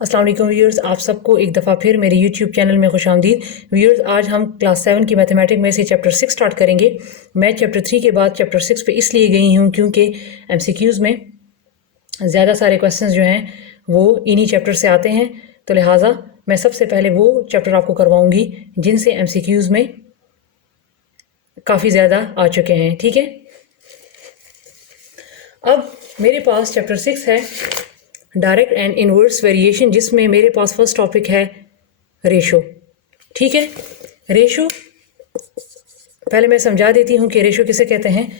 अस्सलाम वालेकुम व्यूअर्स, आप सबको एक दफ़ा फिर मेरे यूट्यूब चैनल में खुशामदीद। व्यूअर्स, आज हम क्लास 7 की मैथमेटिक्स में से चैप्टर 6 स्टार्ट करेंगे। मैं चैप्टर 3 के बाद चैप्टर 6 पे इसलिए गई हूँ क्योंकि एमसीक्यूज़ में ज़्यादा सारे क्वेश्चंस जो हैं वो इन्हीं चैप्टर से आते हैं, तो लिहाजा मैं सबसे पहले वो चैप्टर आपको करवाऊँगी जिनसे एमसीक्यूज़ में काफ़ी ज़्यादा आ चुके हैं। ठीक है, अब मेरे पास चैप्टर 6 है डायरेक्ट एंड इनवर्स वेरिएशन, जिसमें मेरे पास फर्स्ट टॉपिक है रेशो। ठीक है, रेशो पहले मैं समझा देती हूँ कि रेशो किसे कहते हैं।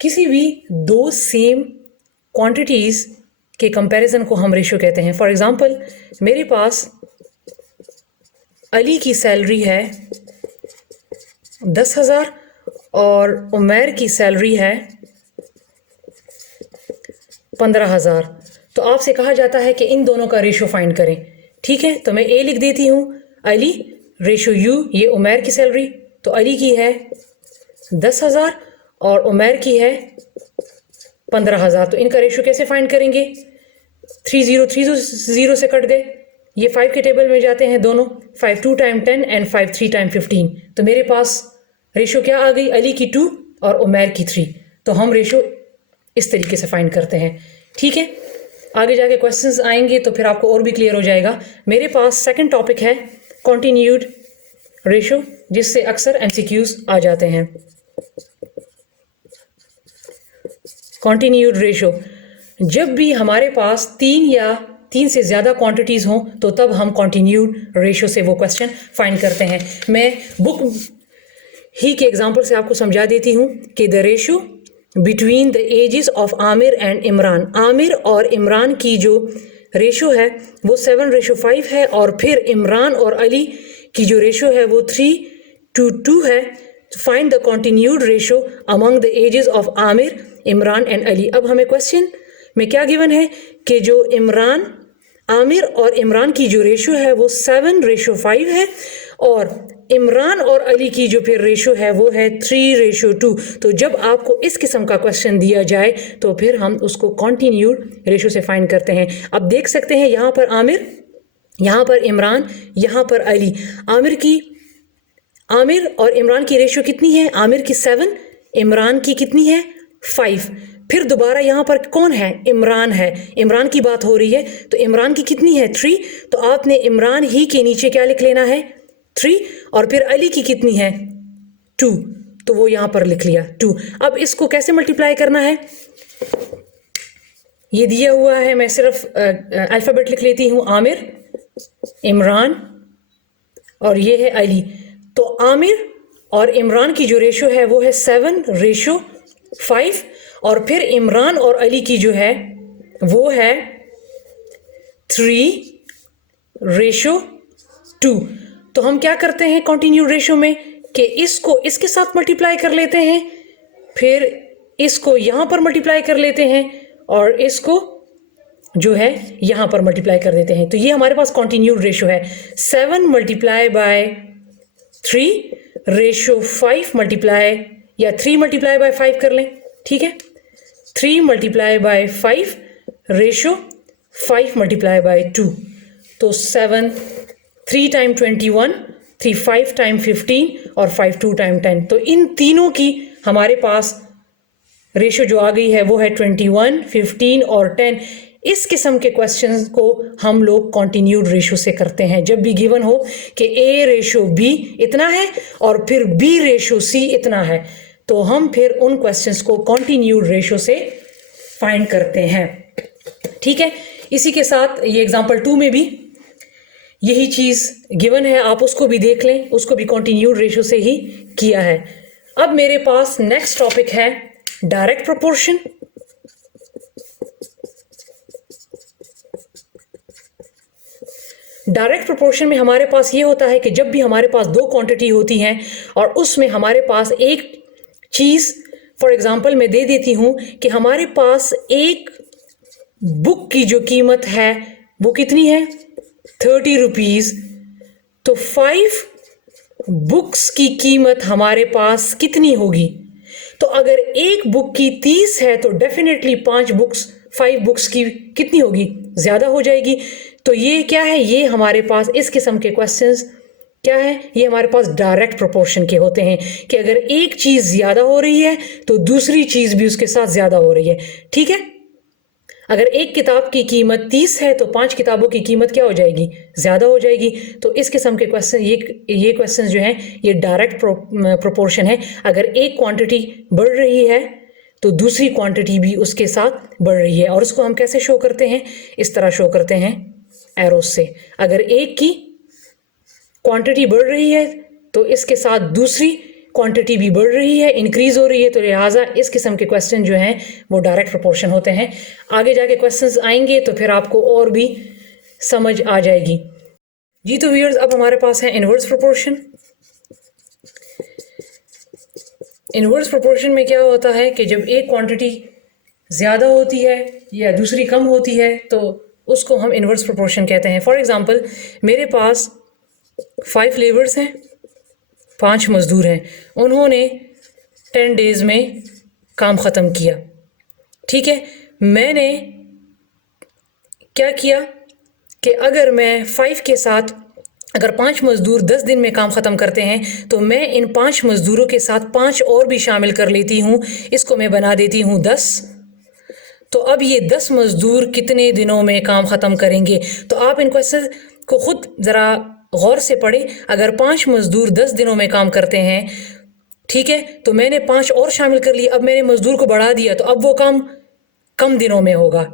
किसी भी दो सेम क्वांटिटीज़ के कंपैरिजन को हम रेशो कहते हैं। फॉर एग्जांपल, मेरे पास अली की सैलरी है 10,000 और उमैर की सैलरी है 15,000। तो आपसे कहा जाता है कि इन दोनों का रेशो फाइंड करें। ठीक है, तो मैं ए लिख देती हूँ, अली रेशो यू, ये उमैर की सैलरी, तो अली की है 10,000 और उमैर की है 15,000। तो इनका रेशो कैसे फाइंड करेंगे? 30 से कट गए, ये 5 के टेबल में जाते हैं दोनों, 5 2 टाइम 10 एंड 5 3 टाइम 15। तो मेरे पास रेशो क्या आ गई? अली की 2 और उमैर की 3। तो हम रेशो इस तरीके से फाइंड करते हैं। ठीक है, आगे जाके क्वेश्चंस आएंगे तो फिर आपको और भी क्लियर हो जाएगा। मेरे पास सेकंड टॉपिक है कॉन्टिन्यूड रेशो, जिससे अक्सर एमसीक्यूज आ जाते हैं। कॉन्टिन्यूड रेशो, जब भी हमारे पास 3 या 3 से ज़्यादा क्वांटिटीज़ हों तो तब हम कॉन्टिन्यूड रेशो से वो क्वेश्चन फाइंड करते हैं। मैं बुक ही के एग्जाम्पल से आपको समझा देती हूँ कि the ratio between the ages of Aamir and Imran, Aamir और इमरान की जो रेशो है वो 7:5 है, और फिर इमरान और अली की जो रेशो है वो 3:2 है। Find the continued ratio among the ages of Aamir, Imran and Ali. अब हमें क्वेश्चन में क्या गिवन है कि जो आमिर और इमरान की जो रेशो है वो 7:5 है, और इमरान और अली की जो फिर रेशो है वो है 3:2। तो जब आपको इस किस्म का क्वेश्चन दिया जाए तो फिर हम उसको कॉन्टिन्यूड रेशो से फाइंड करते हैं। अब देख सकते हैं यहाँ पर आमिर, यहाँ पर इमरान, यहाँ पर अली। आमिर और इमरान की रेशो कितनी है? आमिर की 7, इमरान की कितनी है? 5। फिर दोबारा यहाँ पर कौन है? इमरान है, इमरान की बात हो रही है, तो इमरान की कितनी है? 3। तो आपने इमरान ही के नीचे क्या लिख लेना है? 3। और फिर अली की कितनी है? 2, तो वो यहाँ पर लिख लिया 2। अब इसको कैसे मल्टीप्लाई करना है? ये दिया हुआ है, मैं सिर्फ अल्फ़ाबेट लिख लेती हूँ, आमिर, इमरान और ये है अली। तो आमिर और इमरान की जो रेशो है वो है 7:5, और फिर इमरान और अली की जो है वो है 3:2। तो हम क्या करते हैं कॉन्टिन्यूड रेशो में कि इसको इसके साथ मल्टीप्लाई कर लेते हैं, फिर इसको यहाँ पर मल्टीप्लाई कर लेते हैं, और इसको जो है यहाँ पर मल्टीप्लाई कर देते हैं। तो ये हमारे पास कॉन्टिन्यूड रेशो है। 7 मल्टीप्लाई बाय 3:5 मल्टीप्लाई, या 3 मल्टीप्लाई बाय 5 कर लें। ठीक है, 3 multiply by 5 ratio 5 multiply by 2, तो 7 3 टाइम 21, 3 5 टाइम 15 और 5 2 टाइम 10। तो इन तीनों की हमारे पास रेशो जो आ गई है वो है 21, 15 और 10। इस किस्म के क्वेश्चंस को हम लोग कॉन्टिन्यूड रेशो से करते हैं। जब भी गिवन हो कि ए रेशो बी इतना है और फिर बी रेशो सी इतना है, तो हम फिर उन क्वेश्चंस को कॉन्टिन्यूड रेशो से फाइंड करते हैं। ठीक है, इसी के साथ ये एग्जांपल 2 में भी यही चीज़ गिवन है, आप उसको भी देख लें, उसको भी कॉन्टिन्यूड रेशो से ही किया है। अब मेरे पास नेक्स्ट टॉपिक है डायरेक्ट प्रोपोर्शन। डायरेक्ट प्रोपोर्शन में हमारे पास ये होता है कि जब भी हमारे पास 2 क्वांटिटी होती हैं और उसमें हमारे पास एक चीज़, फॉर एग्जांपल मैं दे देती हूँ कि हमारे पास एक बुक की जो कीमत है वो कितनी है? 30 रुपीज़। तो 5 बुक्स की कीमत हमारे पास कितनी होगी? तो अगर एक बुक की 30 है तो डेफिनेटली 5 बुक्स 5 बुक्स की कितनी होगी? ज़्यादा हो जाएगी। तो ये क्या है, ये हमारे पास इस किस्म के क्वेश्चंस क्या है, ये हमारे पास डायरेक्ट प्रोपोर्शन के होते हैं कि अगर एक चीज़ ज़्यादा हो रही है तो दूसरी चीज़ भी उसके साथ ज़्यादा हो रही है। ठीक है, अगर एक किताब की कीमत 30 है तो 5 किताबों की कीमत क्या हो जाएगी, ज़्यादा हो जाएगी। तो इस किस्म के क्वेश्चन, ये क्वेश्चन जो हैं ये डायरेक्ट प्रोपोर्शन है। अगर एक क्वांटिटी बढ़ रही है तो दूसरी क्वांटिटी भी उसके साथ बढ़ रही है। और उसको हम कैसे शो करते हैं, इस तरह शो करते हैं एरो से। अगर एक की क्वांटिटी बढ़ रही है तो इसके साथ दूसरी क्वांटिटी भी बढ़ रही है, इंक्रीज हो रही है। तो लिहाजा इस किस्म के क्वेश्चन जो हैं वो डायरेक्ट प्रोपोर्शन होते हैं। आगे जाके क्वेश्चंस आएंगे तो फिर आपको और भी समझ आ जाएगी। जी तो व्यूअर्स, अब हमारे पास है इनवर्स प्रोपोर्शन। इनवर्स प्रोपोर्शन में क्या होता है कि जब एक क्वांटिटी ज़्यादा होती है या दूसरी कम होती है तो उसको हम इनवर्स प्रोपोर्शन कहते हैं। फॉर एग्जांपल, मेरे पास 5 लेबर्स हैं, 5 मज़दूर हैं, उन्होंने 10 डेज़ में काम ख़त्म किया। ठीक है, मैंने क्या किया कि अगर मैं 5 के साथ, अगर 5 मज़दूर 10 दिन में काम ख़त्म करते हैं तो मैं इन 5 मज़दूरों के साथ 5 और भी शामिल कर लेती हूँ। इसको मैं बना देती हूँ 10। तो अब ये 10 मज़दूर कितने दिनों में काम ख़त्म करेंगे? तो आप इन क्वेश्चन को खुद ज़रा गौर से पढ़ें। अगर 5 मज़दूर 10 दिनों में काम करते हैं, ठीक है, तो मैंने 5 और शामिल कर लिए, अब मैंने मज़दूर को बढ़ा दिया तो अब वो काम कम दिनों में होगा।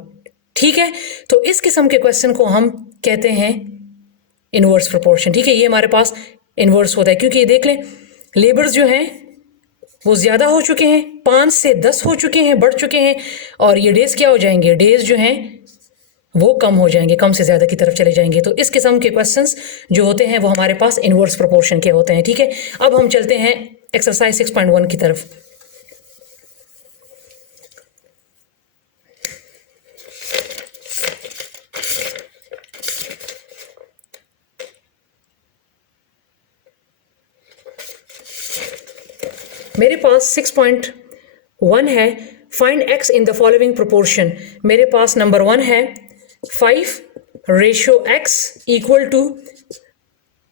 ठीक है, तो इस किस्म के क्वेश्चन को हम कहते हैं इनवर्स प्रोपोर्शन। ठीक है, ये हमारे पास इनवर्स होता है क्योंकि ये देख लें, लेबर्स जो हैं वो ज़्यादा हो चुके हैं, 5 से 10 हो चुके हैं, बढ़ चुके हैं। और ये डेज़ क्या हो जाएंगे, डेज़ जो हैं वो कम हो जाएंगे, कम से ज़्यादा की तरफ चले जाएंगे। तो इस किस्म के क्वेश्चंस जो होते हैं वो हमारे पास इनवर्स प्रोपोर्शन के होते हैं। ठीक है, अब हम चलते हैं एक्सरसाइज 6.1 की तरफ। मेरे पास 6.1 है, find x in the following proportion. मेरे पास नंबर 1 है 5:x इक्वल टू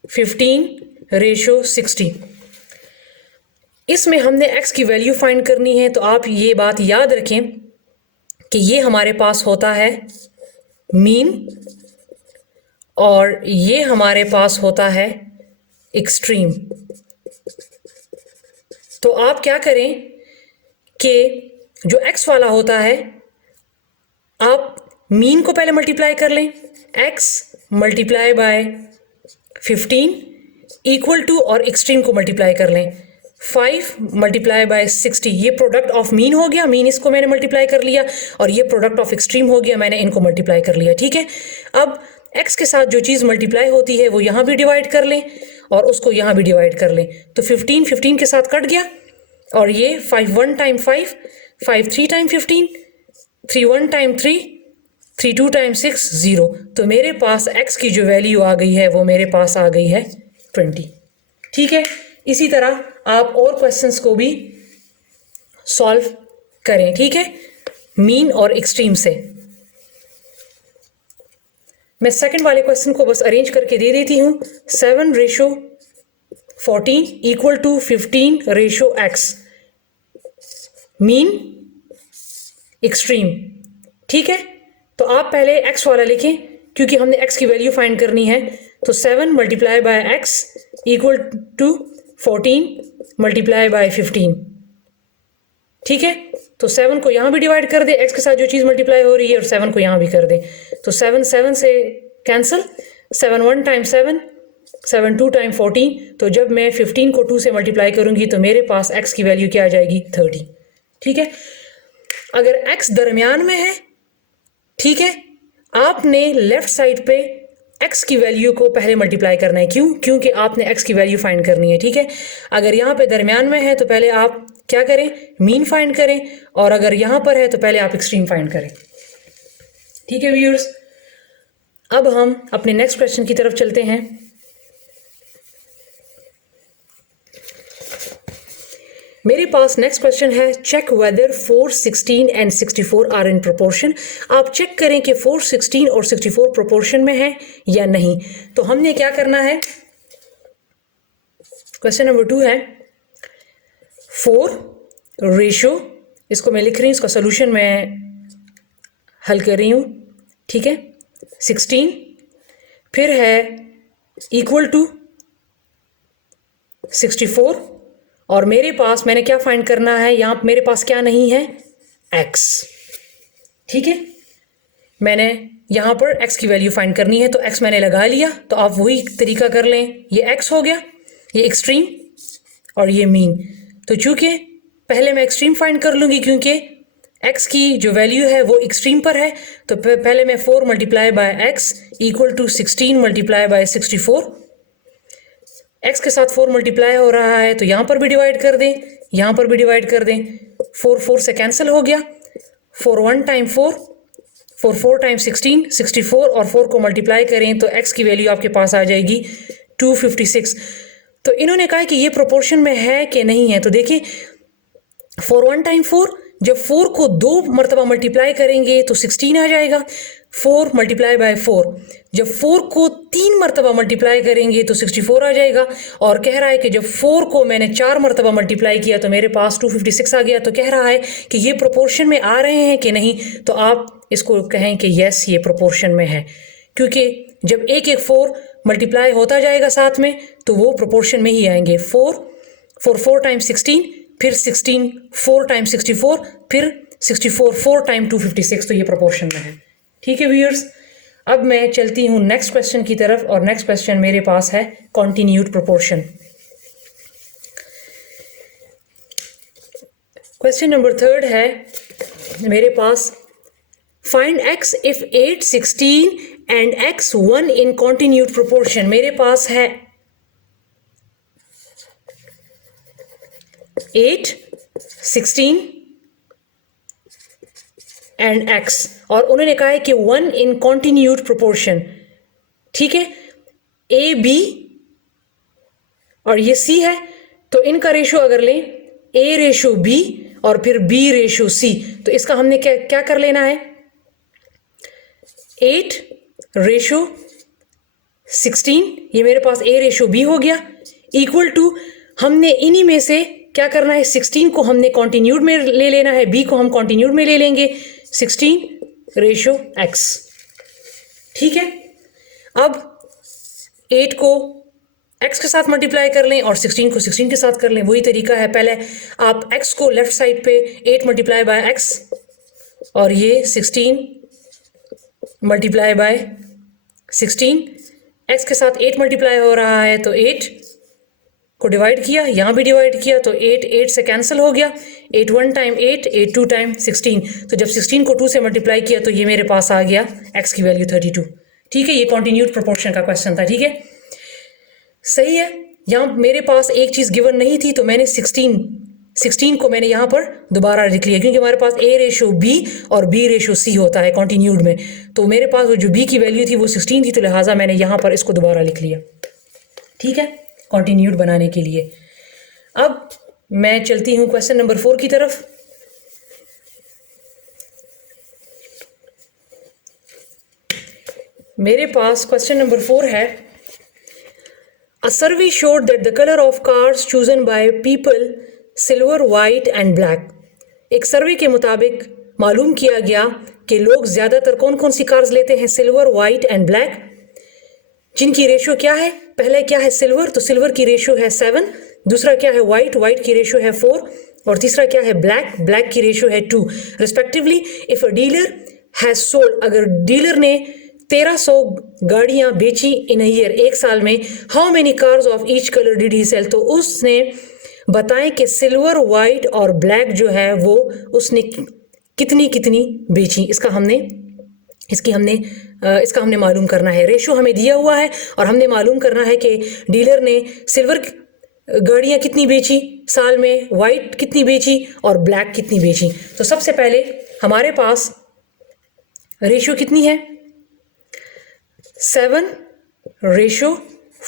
15:60। इसमें हमने x की वैल्यू फाइंड करनी है। तो आप ये बात याद रखें कि ये हमारे पास होता है मीन और ये हमारे पास होता है एक्सट्रीम। तो आप क्या करें कि जो x वाला होता है, आप मीन को पहले मल्टीप्लाई कर लें, x multiply by 15 equal to, और एक्सट्रीम को मल्टीप्लाई कर लें 5 मल्टीप्लाई बाय 60। ये प्रोडक्ट ऑफ मीन हो गया, मीन इसको मैंने मल्टीप्लाई कर लिया, और ये प्रोडक्ट ऑफ एक्सट्रीम हो गया, मैंने इनको मल्टीप्लाई कर लिया। ठीक है, अब x के साथ जो चीज़ मल्टीप्लाई होती है वो यहाँ भी डिवाइड कर लें और उसको यहाँ भी डिवाइड कर लें। तो 15 के साथ कट गया, और ये 5 1 टाइम 5, 5 3 टाइम 15, 3 1 टाइम 3, 3 2 टाइम 6, 0। तो मेरे पास x की जो वैल्यू आ गई है वो मेरे पास आ गई है 20। ठीक है, इसी तरह आप और क्वेश्चंस को भी सॉल्व करें। ठीक है, मीन और एक्सट्रीम से। मैं सेकंड वाले क्वेश्चन को बस अरेंज करके दे देती हूँ। 7:14 equal to 15:x, mean extreme. ठीक है, तो आप पहले x वाला लिखें क्योंकि हमने x की वैल्यू फाइंड करनी है। तो 7 multiply by x equal to 14 multiply by 15। ठीक है, तो 7 को यहाँ भी डिवाइड कर दे, x के साथ जो चीज़ मल्टीप्लाई हो रही है, और 7 को यहाँ भी कर दे। तो 7 7 से कैंसिल, 7 1 टाइम 7, 7 2 टाइम 14। तो जब मैं 15 को 2 से मल्टीप्लाई करूँगी तो मेरे पास x की वैल्यू क्या आ जाएगी, 30। ठीक है, अगर x दरमियान में है, ठीक है, आपने लेफ्ट साइड पे x की वैल्यू को पहले मल्टीप्लाई करना है। क्यों? क्योंकि आपने x की वैल्यू फाइंड करनी है। ठीक है, अगर यहाँ पे दरमियान में है तो पहले आप क्या करें, मीन फाइंड करें, और अगर यहाँ पर है तो पहले आप एक्सट्रीम फाइंड करें। ठीक है व्यूअर्स, अब हम अपने नेक्स्ट क्वेश्चन की तरफ चलते हैं। मेरे पास नेक्स्ट क्वेश्चन है, check whether 4, 16 and 64 are in proportion. आप चेक करें कि 4, 16 और 64 प्रोपोर्शन में है या नहीं। तो हमने क्या करना है, क्वेश्चन नंबर 2 है 4 रेशो, इसको मैं लिख रही हूँ, इसका सोल्यूशन मैं हल कर रही हूँ, ठीक है। 16 फिर है इक्वल टू 64 और मेरे पास मैंने क्या फाइंड करना है, यहाँ मेरे पास क्या नहीं है, x, ठीक है। मैंने यहाँ पर x की वैल्यू फाइंड करनी है, तो x मैंने लगा लिया। तो आप वही तरीका कर लें, ये x हो गया, ये एक्सट्रीम और ये मीन। तो चूंकि पहले मैं एक्सट्रीम फाइंड कर लूँगी क्योंकि x की जो वैल्यू है वो एक्सट्रीम पर है, तो पहले मैं 4 multiply by x equal to 16 multiply by 64। x के साथ 4 मल्टीप्लाई हो रहा है तो यहाँ पर भी डिवाइड कर दें, यहाँ पर भी डिवाइड कर दें। 4 4 से कैंसिल हो गया, 4 1 टाइम 4, 4 4 टाइम 16, 64 और 4 को मल्टीप्लाई करें तो x की वैल्यू आपके पास आ जाएगी 256। तो इन्होंने कहा कि ये प्रोपोर्शन में है कि नहीं है। तो देखिए 4 1 टाइम 4, जब 4 को 2 मरतबा मल्टीप्लाई करेंगे तो 16 आ जाएगा। 4 मल्टीप्लाई बाय 4, जब 4 को 3 मरतबा मल्टीप्लाई करेंगे तो 64 आ जाएगा। और कह रहा है कि जब 4 को मैंने 4 मरतबा मल्टीप्लाई किया तो मेरे पास 256 आ गया। तो कह रहा है कि ये प्रोपोर्शन में आ रहे हैं कि नहीं। तो आप इसको कहें कि यस, ये प्रोपोर्शन में है, क्योंकि जब एक एक 4 मल्टीप्लाई होता जाएगा साथ में तो वो प्रोपोर्शन में ही आएंगे। 4 4 टाइम 16, फिर 16 4 टाइम 64, फिर 64 4 टाइम 256, तो ये प्रोपोर्शन में है, ठीक है व्यूअर्स। अब मैं चलती हूँ नेक्स्ट क्वेश्चन की तरफ और नेक्स्ट क्वेश्चन मेरे पास है कॉन्टिन्यूड प्रोपोर्शन। क्वेश्चन नंबर 3 है मेरे पास, find x if 8, 16 and x 1 in continued proportion. मेरे पास है 8, 16 एंड x और उन्होंने कहा है कि 1 इन कॉन्टिन्यूड प्रोपोर्शन, ठीक है। a b और ये c है, तो इनका रेशो अगर लें a रेशो b और फिर b रेशो c, तो इसका हमने क्या क्या कर लेना है, 8 रेशो 16, ये मेरे पास a रेशो b हो गया, इक्वल टू हमने इन्हीं में से क्या करना है, 16 को हमने कॉन्टिन्यूड में ले लेना है, b को हम कॉन्टिन्यूड में ले लेंगे, 16 रेशो x, ठीक है। अब 8 को x के साथ मल्टीप्लाई कर लें और 16 को 16 के साथ कर लें। वही तरीका है, पहले आप x को लेफ्ट साइड पे 8 मल्टीप्लाई बाय x और ये 16 मल्टीप्लाई बाय 16, x के साथ 8 मल्टीप्लाई हो रहा है तो 8 को डिवाइड किया, यहाँ भी डिवाइड किया तो 8 8 से कैंसिल हो गया, 8 1 टाइम 8, 8 2 टाइम 16। तो जब 16 को 2 से मल्टीप्लाई किया तो ये मेरे पास आ गया x की वैल्यू 32, ठीक है। ये कॉन्टिन्यूड प्रोपोर्शन का क्वेश्चन था, ठीक है, सही है। यहाँ मेरे पास एक चीज़ गिवन नहीं थी तो मैंने 16 को मैंने यहाँ पर दोबारा लिख लिया, क्योंकि हमारे पास a रेशो b और b रेशो c होता है कॉन्टिन्यूड में। तो मेरे पास वो जो b की वैल्यू थी वो 16 थी, तो लिहाजा मैंने यहाँ पर इसको दोबारा लिख लिया, ठीक है, कॉन्टिन्यूड बनाने के लिए। अब मैं चलती हूँ क्वेश्चन नंबर 4 की तरफ। मेरे पास क्वेश्चन नंबर 4 है, a survey showed that the colour of cars chosen by people silver, white and black. एक सर्वे के मुताबिक मालूम किया गया कि लोग ज़्यादातर कौन कौन सी कार्स लेते हैं, सिल्वर, वाइट एंड ब्लैक, जिनकी रेशो क्या है, पहले क्या है सिल्वर, तो सिल्वर की रेशो है 7, दूसरा क्या है वाइट, वाइट की रेशो है 4 और तीसरा क्या है ब्लैक, ब्लैक की रेशो है 2 respectively. If a dealer has sold, अगर डीलर ने 1300 गाड़ियाँ बेची इन अ ईयर, एक साल में, how many cars of each colour did he sell, तो उसने बताएं कि सिल्वर, वाइट और ब्लैक जो है वो उसने कितनी कितनी बेची। इसका हमने मालूम करना है। रेशो हमें दिया हुआ है और हमने मालूम करना है कि डीलर ने सिल्वर गाड़ियाँ कितनी बेची साल में, वाइट कितनी बेची और ब्लैक कितनी बेची। तो सबसे पहले हमारे पास रेशो कितनी है, 7 रेशो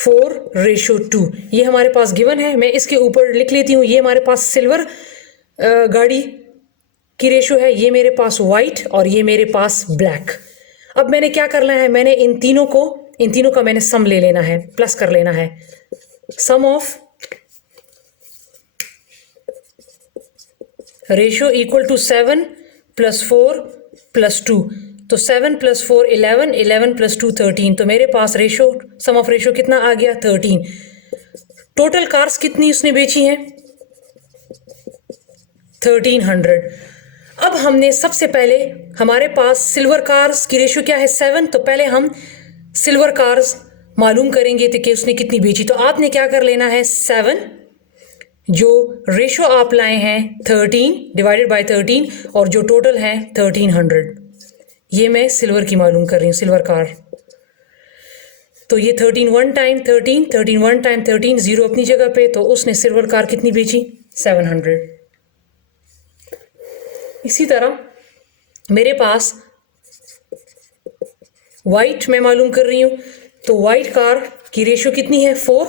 4:2। ये हमारे पास गिवन है, मैं इसके ऊपर लिख लेती हूँ। ये हमारे पास सिल्वर गाड़ी की रेशो है, ये मेरे पास वाइट और ये मेरे पास ब्लैक। अब मैंने क्या करना है, मैंने इन तीनों का मैंने सम ले लेना है, प्लस कर लेना है। सम ऑफ रेशो इक्वल टू 7 + 4 + 2। तो 7 + 4 11, 11 + 2 13। तो मेरे पास रेशो, सम ऑफ रेशो कितना आ गया, 13। टोटल कार्स कितनी उसने बेची हैं, 1300। अब हमने सबसे पहले, हमारे पास सिल्वर कार्स की रेशो क्या है, 7। तो पहले हम सिल्वर कार्स मालूम करेंगे तो कि उसने कितनी बेची। तो आपने क्या कर लेना है, 7 जो रेशो आप लाए हैं 13 डिवाइडेड बाय 13 और जो टोटल है 1300। ये मैं सिल्वर की मालूम कर रही हूँ, सिल्वर कार। तो ये 13 1 टाइम 13, 13 1 टाइम 13, 0 अपनी जगह पे। तो उसने सिल्वर कार कितनी बेची, 700। इसी तरह मेरे पास वाइट मैं मालूम कर रही हूँ। तो वाइट कार की रेशो कितनी है, 4।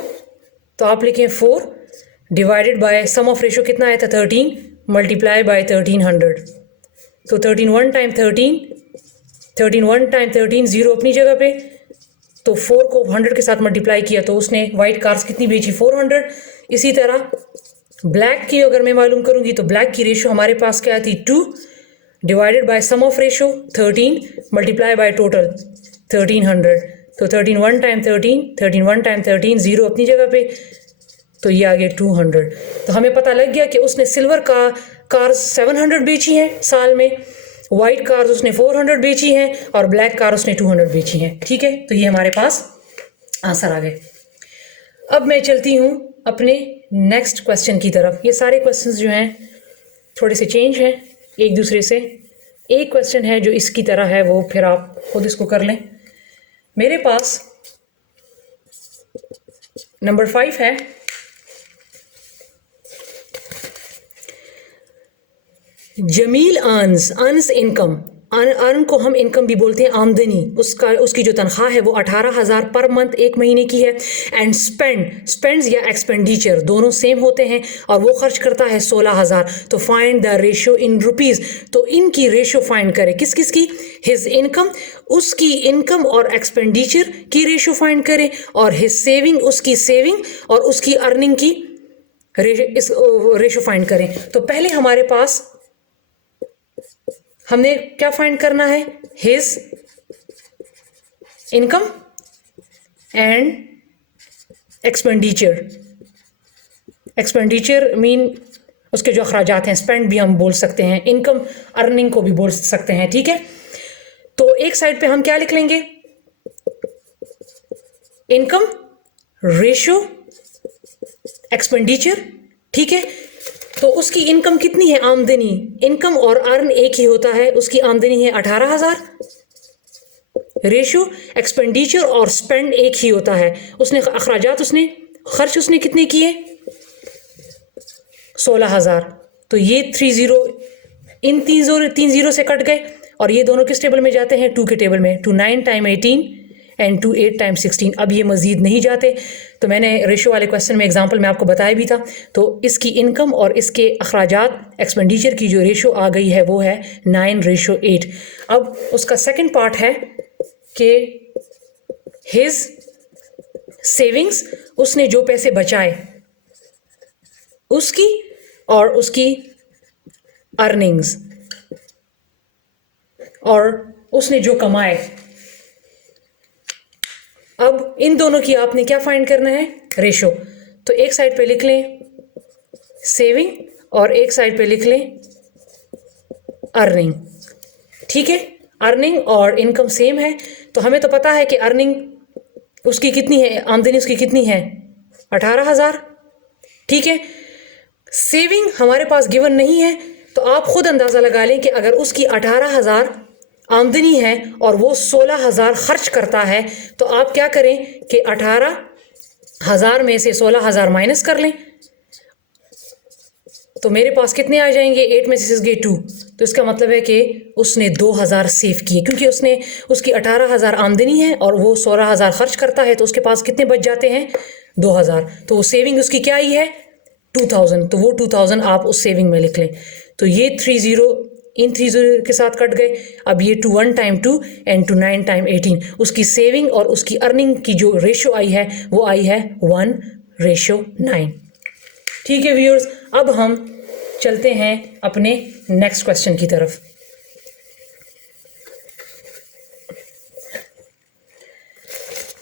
तो आप लिखें 4 divided by sum of ratio कितना आया था, 13 मल्टीप्लाई बाय 1300। तो 13 1 टाइम 13, 13 1 टाइम 13, 0 अपनी जगह पे। तो 4 को 100 के साथ मल्टीप्लाई किया तो उसने वाइट कार्स कितनी बेची, 400। इसी तरह ब्लैक की अगर मैं मालूम करूंगी तो ब्लैक की रेशो हमारे पास क्या थी, 2 divided by sum of ratio 13 multiply by total 1300। तो 13 1 टाइम 13, 13 1 टाइम 13, 0 अपनी जगह पे। तो ये आ गया 200। तो हमें पता लग गया कि उसने सिल्वर कार्स 700 बेची हैं साल में, वाइट कार्स उसने 400 बेची हैं और ब्लैक कार उसने 200 बेची हैं। ठीक है, तो ये हमारे पास आंसर आ गए। अब मैं चलती हूँ अपने नेक्स्ट क्वेश्चन की तरफ। ये सारे क्वेश्चंस जो हैं थोड़े से चेंज हैं एक दूसरे से। एक क्वेश्चन है जो इसकी तरह है, वो फिर आप खुद इसको कर लें। मेरे पास नंबर 5 है, जमील अर्न्स इनकम। अर्न को हम इनकम भी बोलते हैं, आमदनी। उसकी जो तनख्वाह है वो 18,000 पर मंथ एक महीने की है। एंड स्पेंड्स या एक्सपेंडिचर दोनों सेम होते हैं और वो खर्च करता है 16,000। तो find the ratio in rupees. तो इनकी रेशो फाइंड करें, किस किस की, हिज इनकम, उसकी इनकम और एक्सपेंडिचर की रेशो फाइंड करें, और हिज सेविंग, उसकी सेविंग और उसकी अर्निंग की रेशो फाइंड करें। तो पहले हमारे पास हमने क्या फाइंड करना है, his income and expenditure. Expenditure mean उसके जो अखराजात हैं, स्पेंड भी हम बोल सकते हैं, इनकम अर्निंग को भी बोल सकते हैं। ठीक है, तो एक साइड पे हम क्या लिख लेंगे, इनकम रेशो एक्सपेंडिचर। ठीक है, तो उसकी इनकम कितनी है, आमदनी। इनकम और अर्न एक ही होता है, उसकी आमदनी है 18,000। रेशो एक्सपेंडिचर और स्पेंड एक ही होता है, उसने अखराजात, उसने खर्च उसने कितने किए, 16,000। तो ये 30 इन 3 0 से कट गए और ये दोनों किस टेबल में जाते हैं, 2 के टेबल में। 2 9 टाइम 18 एंड 2 8 टाइम 16। अब ये मज़ीद नहीं जाते। तो मैंने रेशो वाले क्वेश्चन में एग्जांपल में आपको बताया भी था। तो इसकी इनकम और इसके अखराजात एक्सपेंडिचर की जो रेशो आ गई है वो है 9:8। अब उसका सेकंड पार्ट है कि हिज सेविंग्स, उसने जो पैसे बचाए उसकी, और उसकी अर्निंग्स, और उसने जो कमाए। अब इन दोनों की आपने क्या फाइंड करना है, रेशो। तो एक साइड पे लिख लें सेविंग और एक साइड पे लिख लें अर्निंग। ठीक है, अर्निंग और इनकम सेम है, तो हमें तो पता है कि अर्निंग उसकी कितनी है, आमदनी उसकी कितनी है, 18,000। ठीक है, सेविंग हमारे पास गिवन नहीं है, तो आप खुद अंदाज़ा लगा लें कि अगर उसकी 18,000 आमदनी है और वो 16,000 खर्च करता है, तो आप क्या करें कि 18,000 में से 16,000 माइनस कर लें। तो मेरे पास कितने आ जाएंगे, 8 में से 6 गए 2, तो इसका मतलब है कि उसने 2000 सेव किए, क्योंकि उसने उसकी 18,000 आमदनी है और वो 16,000 खर्च करता है, तो उसके पास कितने बच जाते हैं? 2000। तो वो सेविंग उसकी क्या आई है? 2000। तो वो 2000 आप उस सेविंग में लिख लें। तो ये 30 इन 30 के साथ कट गए। अब ये 2 1 टाइम 2 एंड 2 9 टाइम 18, उसकी सेविंग और उसकी अर्निंग की जो रेशो आई है वो आई है 1:9। ठीक है व्यूअर्स, अब हम चलते हैं अपने नेक्स्ट क्वेश्चन की तरफ।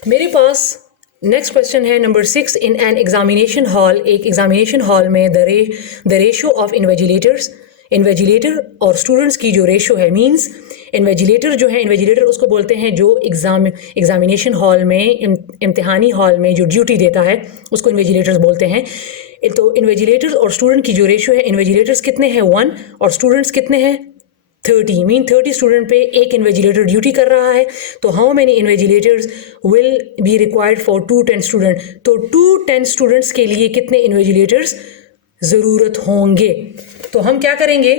मेरे पास नेक्स्ट क्वेश्चन है number 6। In an examination hall, एक एग्जामिनेशन हॉल में द रेशो ऑफ इन्वेजिलेटर और स्टूडेंट्स की जो रेशो है, मींस इन्वेजिलेटर जो है, इन्वेजिलेटर उसको बोलते हैं जो एग्जामिनेशन हॉल में, इम्तिहानी हॉल में जो ड्यूटी देता है उसको इन्वेजिलेटर्स बोलते हैं। तो इन्वेजिलेटर्स और स्टूडेंट की जो रेशो है, इन्वेजिलेटर्स कितने हैं 1 और स्टूडेंट्स कितने हैं 30, मीन 30 स्टूडेंट पे एक इन्वेजिलेटर ड्यूटी कर रहा है। तो how many invigilators will be required for 210 student? तो 210 स्टूडेंट्स के लिए कितने इन्वेजिलेटर्स ज़रूरत होंगे? तो हम क्या करेंगे,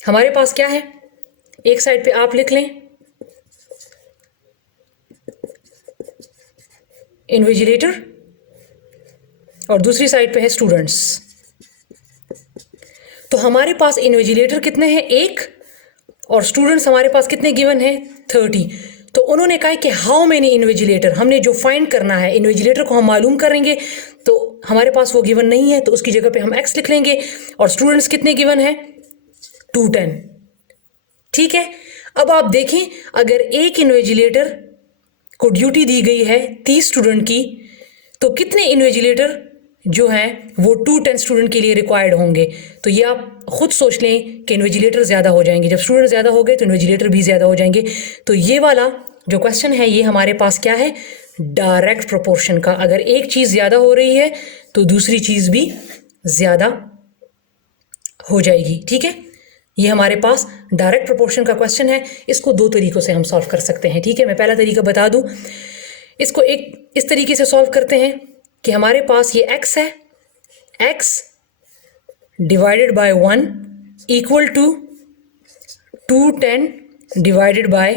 हमारे पास क्या है, एक साइड पे आप लिख लें इन्विजिलेटर और दूसरी साइड पे है स्टूडेंट्स। तो हमारे पास इन्विजिलेटर कितने हैं? 1, और स्टूडेंट्स हमारे पास कितने गिवन है? 30। तो उन्होंने कहा कि हाउ मेनी इन्विजिलेटर, हमने जो फाइंड करना है इन्विजिलेटर को हम मालूम करेंगे, तो हमारे पास वो गिवन नहीं है, तो उसकी जगह पे हम x लिख लेंगे। और स्टूडेंट्स कितने गिवन है? 210। ठीक है, अब आप देखें, अगर एक इन्विजिलेटर को ड्यूटी दी गई है 30 स्टूडेंट की, तो कितने इन्विजिलेटर जो हैं वो 210 स्टूडेंट के लिए रिक्वायर्ड होंगे? तो ये आप खुद सोच लें कि इन्विजिलेटर ज़्यादा हो जाएंगे, जब स्टूडेंट ज़्यादा हो गए तो इन्विजिलेटर भी ज़्यादा हो जाएंगे। तो ये वाला जो क्वेश्चन है ये हमारे पास क्या है? डायरेक्ट प्रोपोर्शन का। अगर एक चीज़ ज़्यादा हो रही है तो दूसरी चीज़ भी ज़्यादा हो जाएगी। ठीक है, ये हमारे पास डायरेक्ट प्रोपोर्शन का क्वेश्चन है। इसको 2 तरीक़ों से हम सॉल्व कर सकते हैं। ठीक है, मैं पहला तरीका बता दूं, इसको एक इस तरीके से सॉल्व करते हैं कि हमारे पास ये x है, x divided by 1 equal to 210 divided by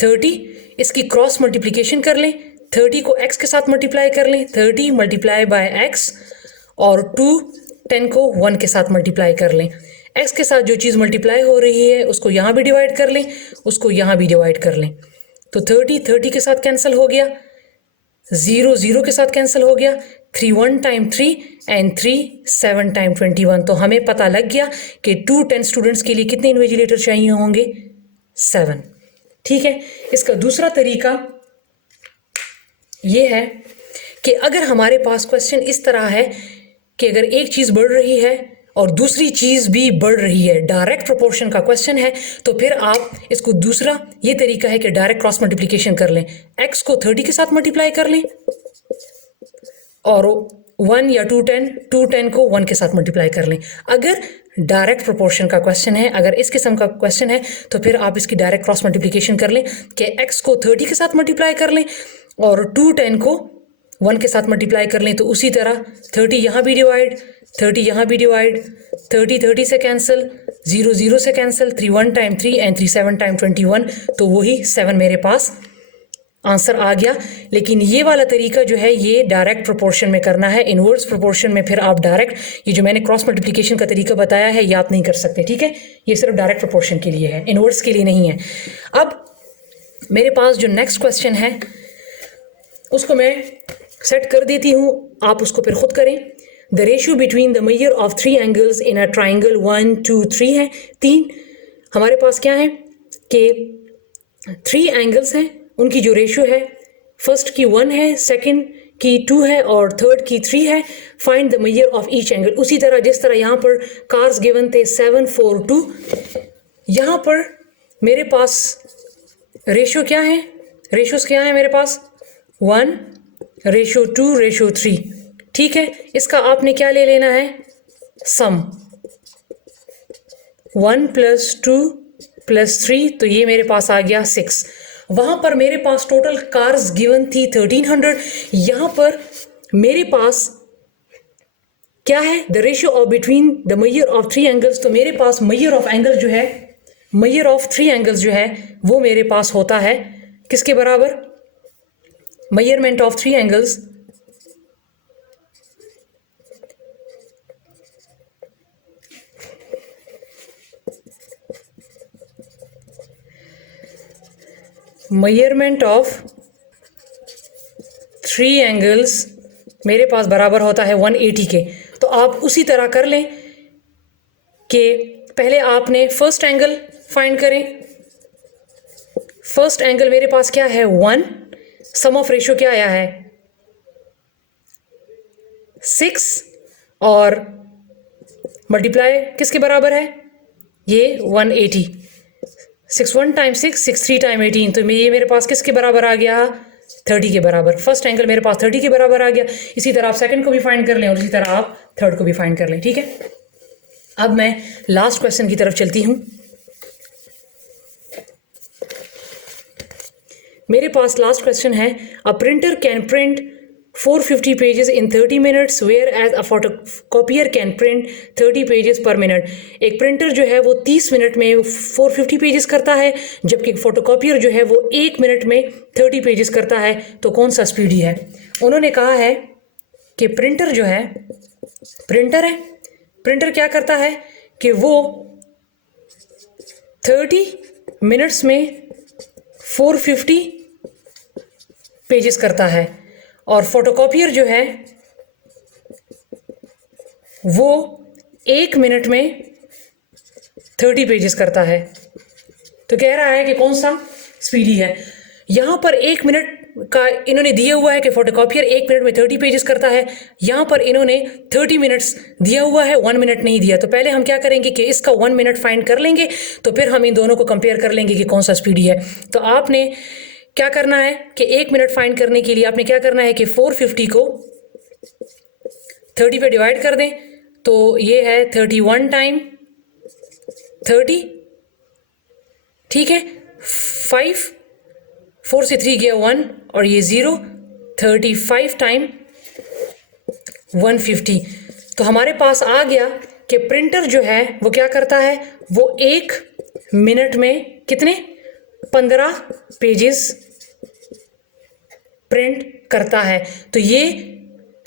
30। इसकी क्रॉस मल्टीप्लिकेशन कर लें, 30 को x के साथ मल्टीप्लाई कर लें, 30 मल्टीप्लाई बाय x, और 210 को 1 के साथ मल्टीप्लाई कर लें। x के साथ जो चीज़ मल्टीप्लाई हो रही है उसको यहाँ भी डिवाइड कर लें, उसको यहाँ भी डिवाइड कर लें। तो 30 के साथ कैंसिल हो गया, 0 के साथ कैंसिल हो गया, 3 1 टाइम 3 एंड 3 7 टाइम 21। तो हमें पता लग गया कि 210 स्टूडेंट्स के लिए कितने इन्विजिलेटर चाहिए होंगे? 7। ठीक है, इसका दूसरा तरीका ये है कि अगर हमारे पास क्वेश्चन इस तरह है कि अगर एक चीज़ बढ़ रही है और दूसरी चीज़ भी बढ़ रही है, डायरेक्ट प्रोपोर्शन का क्वेश्चन है, तो फिर आप इसको दूसरा ये तरीका है कि डायरेक्ट क्रॉस मल्टीप्लिकेशन कर लें, x को 30 के साथ मल्टीप्लाई कर लें और 1 या 210 को 1 के साथ मल्टीप्लाई कर लें। अगर डायरेक्ट प्रोपोर्शन का क्वेश्चन है, अगर इस किस्म का क्वेश्चन है, तो फिर आप इसकी डायरेक्ट क्रॉस मल्टीप्लिकेशन कर लें कि x को 30 के साथ मल्टीप्लाई कर लें और 210 को 1 के साथ मल्टीप्लाई कर लें। तो उसी तरह 30 यहाँ भी डिवाइड, 30 यहाँ भी डिवाइड, 30 से कैंसिल, 0 से कैंसिल, 3 1 टाइम 3 एंड 3 7 टाइम 21। तो वही 7 मेरे पास आंसर आ गया। लेकिन ये वाला तरीका जो है ये डायरेक्ट प्रोपोर्शन में करना है। इनवर्स प्रोपोर्शन में फिर आप डायरेक्ट, ये जो मैंने क्रॉस मल्टीप्लिकेशन का तरीका बताया है ये आप नहीं कर सकते। ठीक है, ये सिर्फ डायरेक्ट प्रोपोर्शन के लिए है, इनवर्स के लिए नहीं है। अब मेरे पास जो नेक्स्ट क्वेश्चन है उसको मैं सेट कर देती हूँ, आप उसको फिर खुद करें। The ratio between the measure of 3 angles in a triangle 1 2 3 है। 3 हमारे पास क्या है कि 3 एंगल्स हैं, उनकी जो रेशियो है फर्स्ट की 1 है, सेकंड की 2 है और थर्ड की 3 है। Find the measure of each angle. उसी तरह जिस तरह यहाँ पर कार्स गिवन थे 7 4 2, यहाँ पर मेरे पास रेशियो क्या है, रेशियोज क्या है मेरे पास 1 रेशियो 2 रेशियो 3। ठीक है, इसका आपने क्या ले लेना है सम, 1 + 2 + 3, तो ये मेरे पास आ गया 6। वहाँ पर मेरे पास टोटल कार्स गिवन थी 1300, यहाँ पर मेरे पास क्या है the ratio of between the measure of three angles. तो मेरे पास मैयर ऑफ एंगल जो है, मैयर ऑफ थ्री एंगल्स जो है वो मेरे पास होता है किसके बराबर, measurement of three angles measurement of three angles मेरे पास बराबर होता है 180 के। तो आप उसी तरह कर लें कि पहले आपने फर्स्ट एंगल फाइंड करें। फर्स्ट एंगल मेरे पास क्या है 1, सम ऑफ रेशियो क्या आया है 6 और मल्टीप्लाई किसके बराबर है ये 180। 6 1 टाइम 6, 6 3 टाइम 18। तो ये मेरे पास किसके बराबर आ गया 30 के बराबर। फर्स्ट एंगल मेरे पास 30 के बराबर आ गया। इसी तरह आप सेकंड को भी फाइंड कर लें और इसी तरह आप थर्ड को भी फाइंड कर लें। ठीक है, अब मैं लास्ट क्वेश्चन की तरफ चलती हूं। मेरे पास लास्ट क्वेश्चन है a printer can print 450 pages in 30 minutes whereas a photocopier can print 30 pages per minute. एक प्रिंटर जो है वो 30 मिनट में 450 पेजेस करता है, जबकि फोटोकॉपियर जो है वो 1 मिनट में 30 पेजेस करता है। तो कौन सा स्पीडी है। उन्होंने कहा है कि प्रिंटर जो है, प्रिंटर क्या करता है कि वो 30 मिनट्स में 450 पेजेस करता है और फोटोकॉपियर जो है वो 1 मिनट में 30 पेजेस करता है। तो कह रहा है कि कौन सा स्पीडी है। यहाँ पर 1 मिनट का इन्होंने दिया हुआ है कि फोटोकॉपियर 1 मिनट में 30 पेजेस करता है। यहाँ पर इन्होंने 30 मिनट्स दिया हुआ है, 1 मिनट नहीं दिया। तो पहले हम क्या करेंगे कि इसका 1 मिनट फाइंड कर लेंगे, तो फिर हम इन दोनों को कंपेयर कर लेंगे कि कौन सा स्पीडी है। तो आपने क्या करना है कि 1 मिनट फाइंड करने के लिए आपने क्या करना है कि 450 को 30 पे डिवाइड कर दें। तो ये है 31 टाइम 30, ठीक है। 5, 4 से 3 गया 1 और ये 0, 35 टाइम 150। तो हमारे पास आ गया कि प्रिंटर जो है वो क्या करता है, वो 1 मिनट में कितने 15 पेजेस प्रिंट करता है। तो ये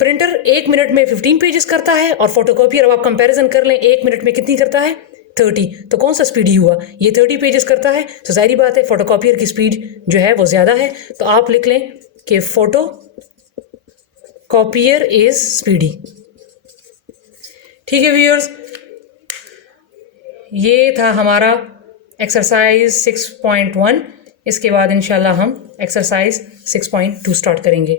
प्रिंटर 1 मिनट में 15 पेजेस करता है और फोटोकॉपियर, अब आप कंपैरिजन कर लें, 1 मिनट में कितनी करता है 30। तो कौन सा स्पीडी हुआ, ये 30 पेजेस करता है। तो जाहिर बात है फोटोकॉपियर की स्पीड जो है वो ज़्यादा है। तो आप लिख लें कि फोटोकॉपियर इज स्पीडी। ठीक है व्यूअर्स, ये था हमारा एक्सरसाइज 6.1। इसके बाद इंशाल्लाह हम एक्सरसाइज 6.2 स्टार्ट करेंगे।